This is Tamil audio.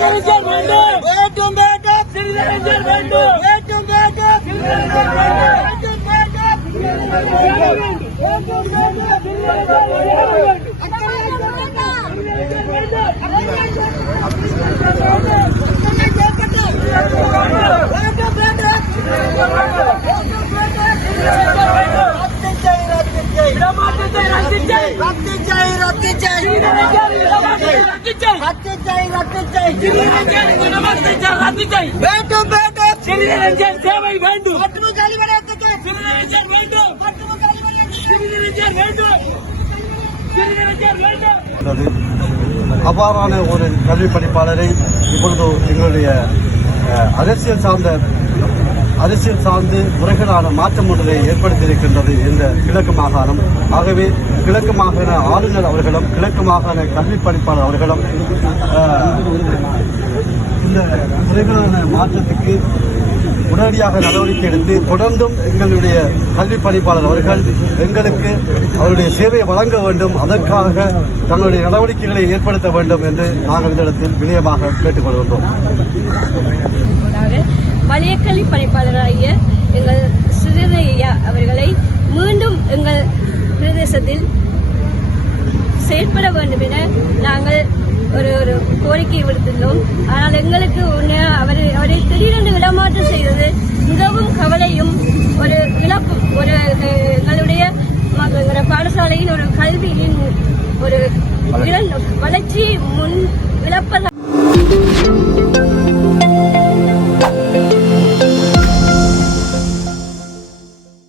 சிறிதரஞ்சர் வேண்டும். வேண்டும் வேண்டும் சிறிதரஞ்சர் வேண்டும். வேண்டும் வேண்டும் சிறிதரஞ்சர் வேண்டும். வேண்டும் வேண்டும் சிறிதரஞ்சர் வேண்டும். வேண்டும் வேண்டும் சிறிதரஞ்சர் வேண்டும். சேவை வேண்டும். அவ்வாறான ஒரு கல்வி பணிப்பாளரை இப்பொழுது எங்களுடைய அரசியல் சார்ந்து முறைகளான மாற்றம் ஒன்றை ஏற்படுத்தியிருக்கின்றது இந்த கிழக்கு மாகாணம். ஆகவே கிழக்கு மாகாண ஆளுநர் அவர்களும் கிழக்கு மாகாண கல்வி பணிப்பாளர் அவர்களும் இந்த முறைகளான மாற்றத்துக்கு உடனடியாக நடவடிக்கை எடுத்து தொடர்ந்தும் எங்களுடைய கல்வி பணிப்பாளர் அவர்கள் எங்களுக்கு அவருடைய சேவையை வழங்க வேண்டும், அதற்காக தங்களுடைய நடவடிக்கைகளை ஏற்படுத்த வேண்டும் என்று நாங்கள் இந்த இடத்தில் வினயமாக கேட்டுக்கொள்கின்றோம். பழைய கல்வி பணிப்பாளராகிய எங்கள் ஸ்ரீதரையா அவர்களை மீண்டும் எங்கள் பிரதேசத்தில் செயற்பட வேண்டும் என நாங்கள் ஒரு கோரிக்கை விடுத்துள்ளோம். ஆனால் எங்களுக்கு அவரை திடீரென்று இடமாற்றம் செய்தது மிகவும் கவலையும் ஒரு இழப்பும். எங்களுடைய பாடசாலையின் ஒரு கல்வியின் ஒரு வளர்ச்சி இழப்பதாக